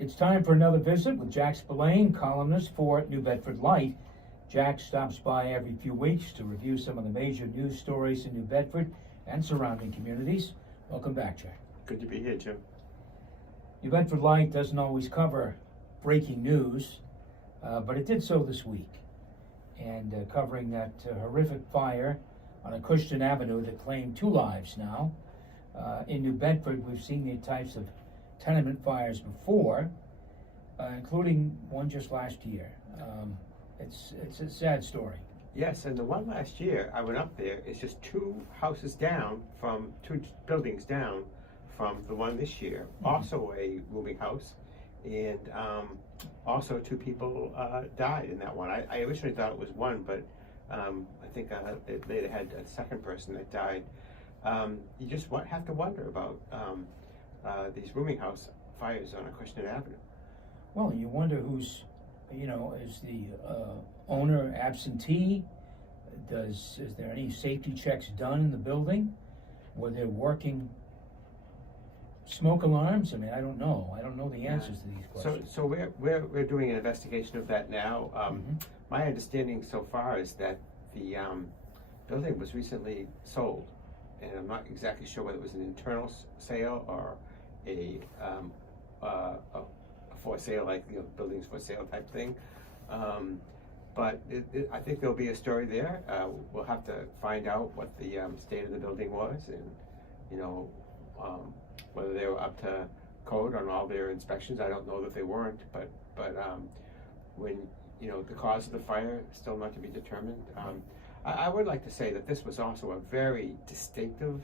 It's time for another visit with Jack Spillane, columnist for New Bedford Light. Jack stops by every few weeks to review some of the major news stories in New Bedford and surrounding communities. Welcome back, Jack. Good to be here, Jim. New Bedford Light doesn't always cover breaking news, but it did so this week. And covering that horrific fire on Acushnet Avenue that claimed 2 lives now. In New Bedford, we've seen the types of tenement fires before, including one just last year. It's a sad story. Yes, and the one last year I went up there, it's just 2 houses down from 2 buildings down from the one this year. Mm-hmm. Also a rooming house, and also 2 people died in that one. I originally thought it was 1, but I think it later had a second person that died. You just have to wonder about these rooming house fires on Acushnet Avenue. Well, you wonder who's, is the owner absentee? Is there any safety checks done in the building? Were there working smoke alarms? I mean, I don't know. I don't know the answers to these questions. So we're doing an investigation of that now. My understanding so far is that the building was recently sold, and I'm not exactly sure whether it was an internal sale or a for sale, like buildings for sale type thing. But I think there'll be a story there. We'll have to find out what the state of the building was, and whether they were up to code on all their inspections. I don't know that they weren't, but when the cause of the fire is still not to be determined. I would like to say that this was also a very distinctive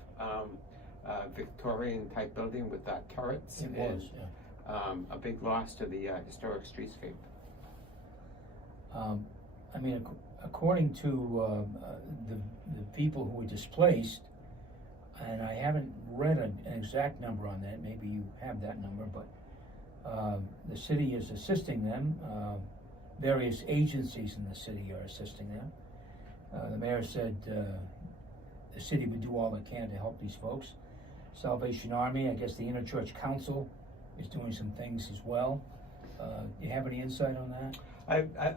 Victorian type building with turrets. It was, yeah. A big loss to the historic streetscape. I mean, according to the people who were displaced, and I haven't read an exact number on that, maybe you have that number, but the city is assisting them. Various agencies in the city are assisting them. The mayor said the city would do all it can to help these folks. Salvation Army, I guess the Interchurch Council is doing some things as well. Do you have any insight on that?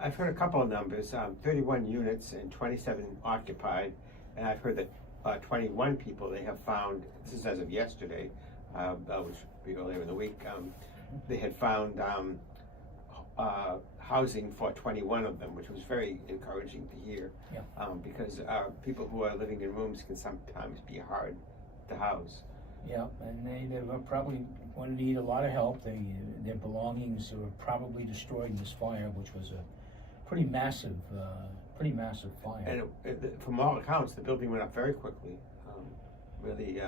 I've heard a couple of numbers, 31 units and 27 occupied, and I've heard that 21 people they have found, this is as of yesterday, which would be earlier in the week, they had found housing for 21 of them, which was very encouraging to hear. Yeah. Because people who are living in rooms can sometimes be hard to house. Yeah, and they were probably going to need a lot of help. Their belongings were probably destroyed in this fire, which was a pretty massive fire. And from all accounts, the building went up very quickly. Really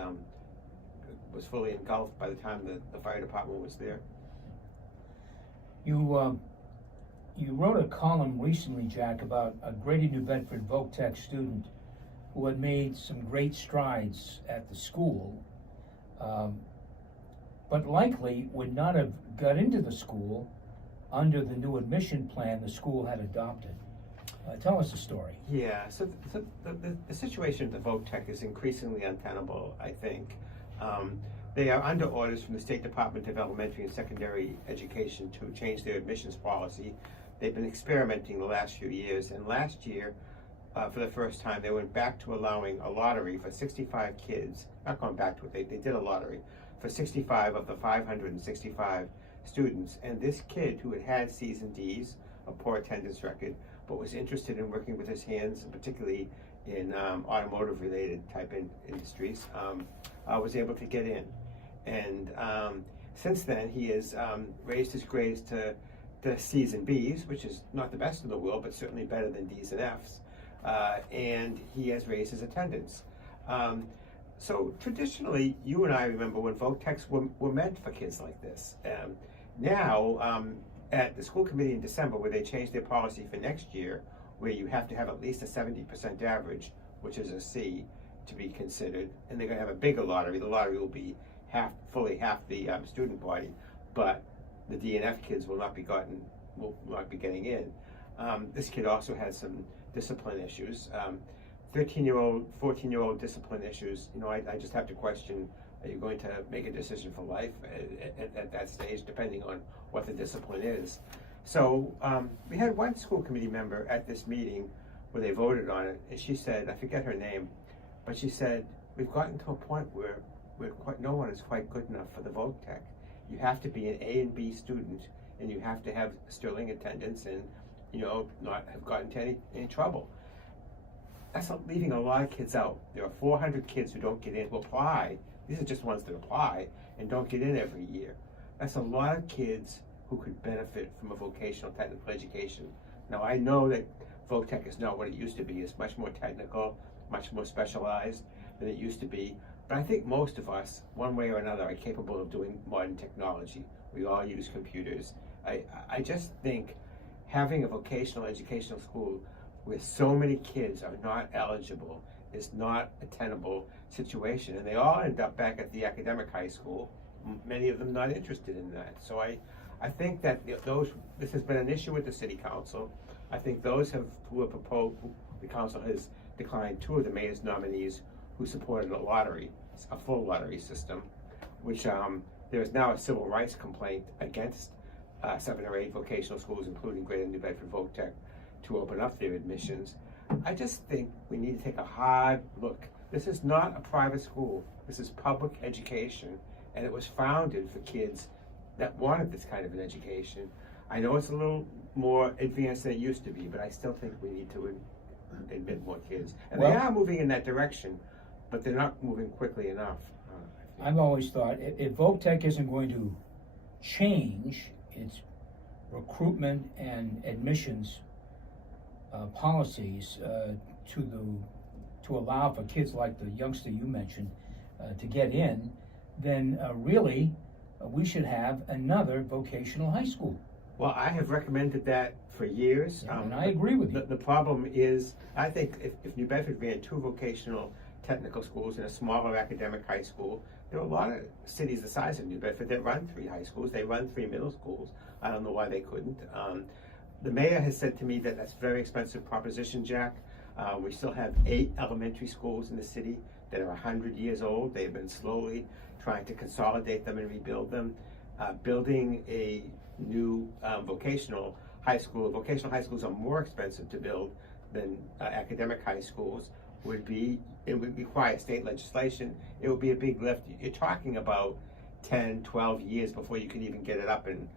was fully engulfed by the time the fire department was there. You wrote a column recently, Jack, about a Greater New Bedford Voc-Tech student who had made some great strides at the school, but likely would not have got into the school under the new admission plan the school had adopted. Tell us the story. Yeah, so the situation at the Voc-Tech is increasingly untenable, I think. They are under orders from the State Department of Elementary and Secondary Education to change their admissions policy. They've been experimenting the last few years, and last year, for the first time, they went back to allowing a lottery for 65 kids. Not going back to it, they did a lottery for 65 of the 565 students. And this kid who had C's and D's, a poor attendance record, but was interested in working with his hands, and particularly in automotive-related type industries, was able to get in. And since then, he has raised his grades to C's and B's, which is not the best in the world, but certainly better than D's and F's. And he has raised his attendance. So traditionally, you and I remember when Voc-Techs were meant for kids like this. Now, at the school committee in December, where they changed their policy for next year, where you have to have at least a 70% average, which is a C, to be considered, and they're going to have a bigger lottery. The lottery will be fully half the student body, but the D and F kids will not be getting in. This kid also has some discipline issues. 13-year-old, 14-year-old discipline issues. I just have to question Are you going to make a decision for life at that stage, depending on what the discipline is? So we had one school committee member at this meeting where they voted on it, and she said, I forget her name, but she said, we've gotten to a point where no one is quite good enough for the Voc-Tech. You have to be an A and B student, and you have to have sterling attendance and, not have gotten into any trouble. That's leaving a lot of kids out. There are 400 kids who don't get in, who apply. These are just ones that apply and don't get in every year. That's a lot of kids who could benefit from a vocational technical education. Now, I know that Voc-Tech is not what it used to be. It's much more technical, much more specialized than it used to be. But I think most of us, one way or another, are capable of doing modern technology. We all use computers. I just think having a vocational educational school where so many kids are not eligible is not a tenable situation. And they all end up back at the academic high school, many of them not interested in that. So I think that this has been an issue with the city council. I think those who have proposed, the council has declined 2 of the mayor's nominees who supported a full lottery system, which there is now a civil rights complaint against 7 or 8 vocational schools, including Greater New Bedford Voc-Tech, to open up their admissions. I just think we need to take a hard look. This is not a private school. This is public education, and it was founded for kids that wanted this kind of an education. I know it's a little more advanced than it used to be, but I still think we need to admit more kids. And they are moving in that direction, but they're not moving quickly enough. I've always thought if Voc-Tech isn't going to change its recruitment and admissions policies to allow for kids like the youngster you mentioned to get in, then really we should have another vocational high school. Well, I have recommended that for years. And I agree with you. The problem is, I think if New Bedford ran 2 vocational technical schools and a smaller academic high school, there are a lot of cities the size of New Bedford that run 3 high schools. They run 3 middle schools. I don't know why they couldn't. The mayor has said to me that that's a very expensive proposition, Jack. We still have 8 elementary schools in the city that are 100 years old. They've been slowly trying to consolidate them and rebuild them. Building a new vocational high school. Vocational high schools are more expensive to build than academic high schools. It would require state legislation. It would be a big lift. You're talking about 10, 12 years before you can even get it up and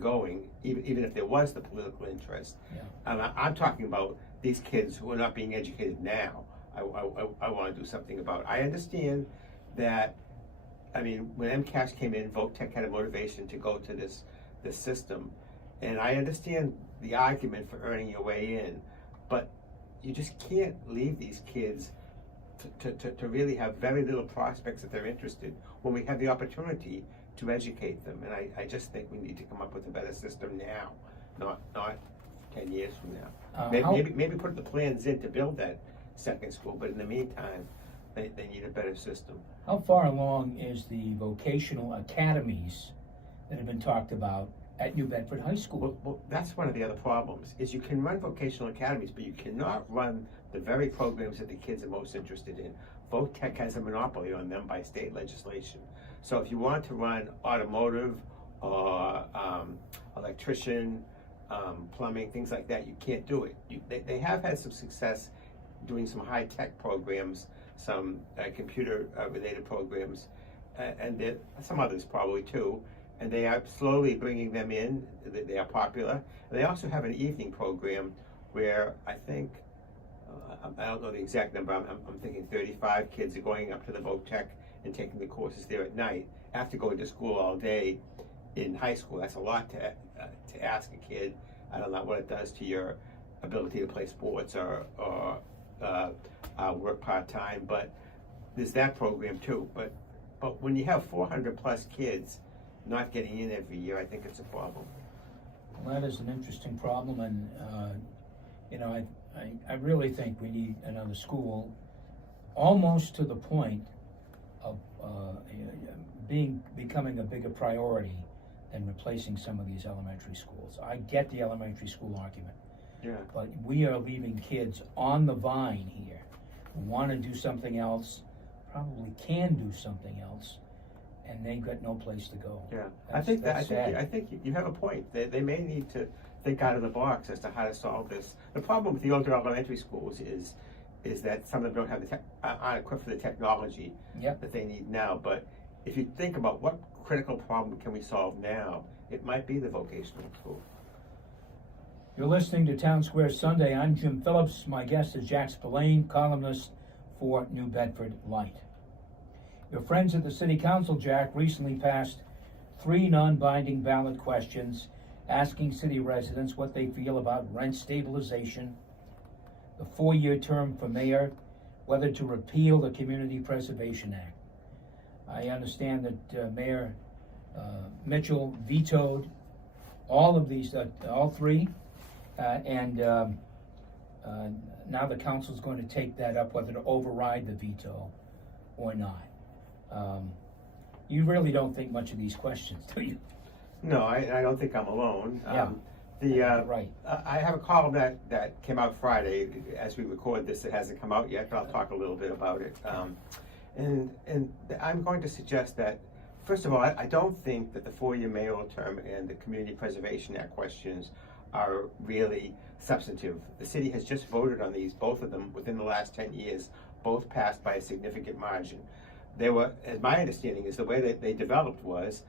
going, even if there was the political interest. Yeah. I'm talking about these kids who are not being educated now. I want to do something about it. I understand that, when MCAS came in, Voc-Tech had a motivation to go to this system, and I understand the argument for earning your way in, but you just can't leave these kids to really have very little prospects if they're interested when we have the opportunity to educate them. And I just think we need to come up with a better system now, not 10 years from now. Maybe put the plans in to build that second school, but in the meantime, they need a better system. How far along is the vocational academies that have been talked about at New Bedford High School? Well, that's one of the other problems, is you can run vocational academies, but you cannot run the very programs that the kids are most interested in. Voc-Tech has a monopoly on them by state legislation. So if you want to run automotive or electrician, plumbing, things like that, you can't do it. They have had some success doing some high-tech programs, some computer-related programs, and some others probably too. And they are slowly bringing them in. They are popular. And they also have an evening program where I think, I don't know the exact number, I'm thinking 35 kids are going up to the Voc-Tech and taking the courses there at night after going to school all day in high school. That's a lot to ask a kid. I don't know what it does to your ability to play sports or work part-time, but there's that program too. But when you have 400 plus kids not getting in every year, I think it's a problem. Well, that is an interesting problem, and I really think we need another school, almost to the point of becoming a bigger priority than replacing some of these elementary schools. I get the elementary school argument, but we are leaving kids on the vine here who want to do something else, probably can do something else, and they've got no place to go. Yeah, I think you have a point. They may need to think out of the box as to how to solve this. The problem with the older elementary schools is that some of them don't have aren't equipped for the technology that they need now. But if you think about what critical problem can we solve now, it might be the vocational school. You're listening to Town Square Sunday. I'm Jim Phillips. My guest is Jack Spillane, columnist for New Bedford Light. Your friends at the City Council, Jack, recently passed 3 non-binding ballot questions asking city residents what they feel about rent stabilization, the 4-year term for mayor, whether to repeal the Community Preservation Act. I understand that Mayor Mitchell vetoed all of these, all 3, and now the council's going to take that up, whether to override the veto or not. You really don't think much of these questions, do you? No, I don't think I'm alone. Right. I have a column that came out Friday. As we record this, it hasn't come out yet, but I'll talk a little bit about it. And I'm going to suggest that, first of all, I don't think that the 4-year mayoral term and the Community Preservation Act questions are really substantive. The city has just voted on these, both of them, within the last 10 years, both passed by a significant margin. They were, as my understanding is, the way that they developed was,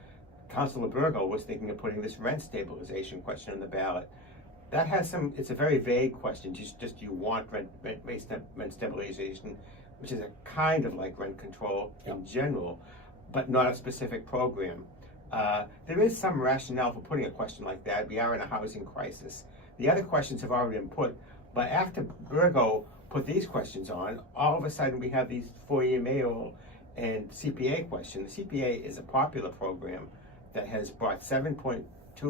Councilor Burgo was thinking of putting this rent stabilization question on the ballot. That has it's a very vague question, just you want rent stabilization, which is a kind of like rent control in general, but not a specific program. There is some rationale for putting a question like that. We are in a housing crisis. The other questions have already been put, but after Burgo put these questions on, all of a sudden we have these 4-year mayoral and CPA questions. The CPA is a popular program that has brought $7.2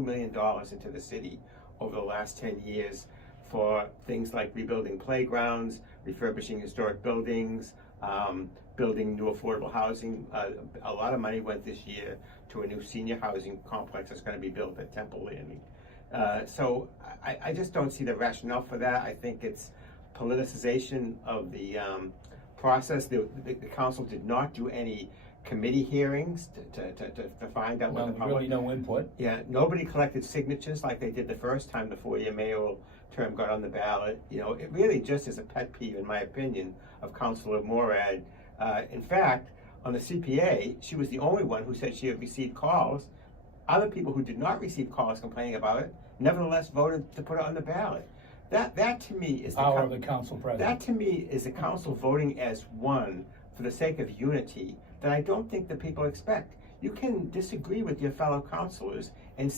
million into the city over the last 10 years for things like rebuilding playgrounds, refurbishing historic buildings, building new affordable housing. A lot of money went this year to a new senior housing complex that's going to be built at Temple Landing. So I just don't see the rationale for that. I think it's politicization of the process. The council did not do any committee hearings to find out what the public... Really no input. Yeah, nobody collected signatures like they did the first time the 4-year mayoral term got on the ballot. You know, it really just is a pet peeve, in my opinion, of Councilor Morad. In fact, on the CPA, she was the only one who said she had received calls. Other people who did not receive calls complaining about it, nevertheless voted to put it on the ballot. That to me is the council president. That to me is the council voting as one for the sake of unity that I don't think that people expect. You can disagree with your fellow councilors, and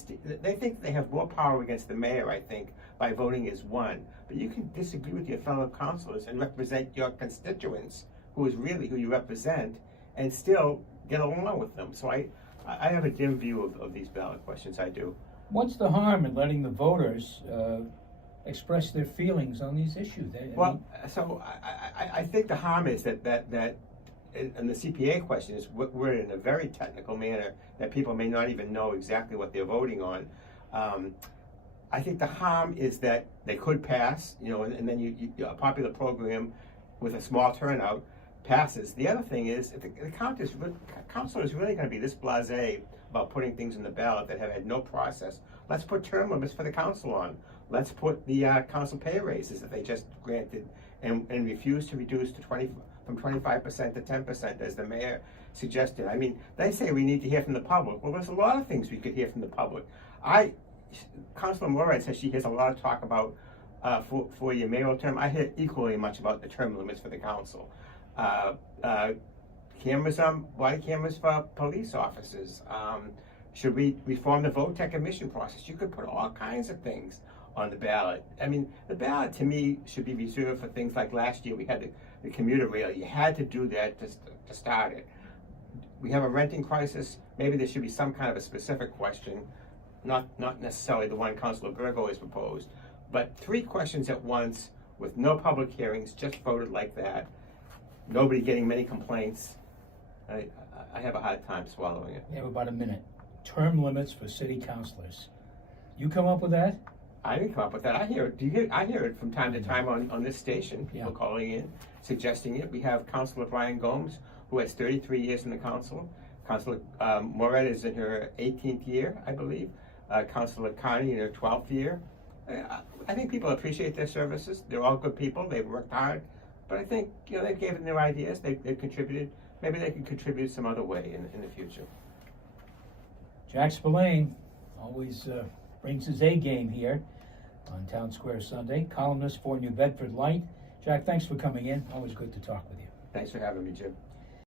they think they have more power against the mayor, I think, by voting as one. But you can disagree with your fellow councilors and represent your constituents, who is really who you represent, and still get along with them. So I have a dim view of these ballot questions, I do. What's the harm in letting the voters express their feelings on these issues? I think the harm is that and the CPA question is worded in a very technical manner that people may not even know exactly what they're voting on. I think the harm is that they could pass, and then a popular program with a small turnout passes. The other thing is, if the council is really going to be this blasé about putting things in the ballot that have had no process, let's put term limits for the council on. Let's put the council pay raises that they just granted and refuse to reduce to from 25% to 10%, as the mayor suggested. I mean, they say we need to hear from the public. Well, there's a lot of things we could hear from the public. Councilor Morad says she hears a lot of talk about 4-year mayoral term. I hear equally much about the term limits for the council. Body cameras for police officers. Should we reform the Voc-Tech admission process? You could put all kinds of things on the ballot. I mean, the ballot to me should be reserved for things like last year we had the commuter rail. You had to do that to start it. We have a renting crisis. Maybe there should be some kind of a specific question, not necessarily the one Councilor Burgo has proposed, but 3 questions at once with no public hearings, just voted like that. Nobody getting many complaints. I have a hard time swallowing it. We have about a minute. Term limits for city councilors. You come up with that? I didn't come up with that. I hear it. I hear it from time to time on this station. People calling in, suggesting it. We have Councilor Brian Gomes, who has 33 years in the council. Councilor Moret is in her 18th year, I believe. Councilor Carney in her 12th year. I think people appreciate their services. They're all good people. They've worked hard. But I think, they've given their ideas. They've contributed. Maybe they can contribute some other way in the future. Jack Spillane always brings his A game here on Town Square Sunday. Columnist for New Bedford Light. Jack, thanks for coming in. Always good to talk with you. Thanks for having me, Jim.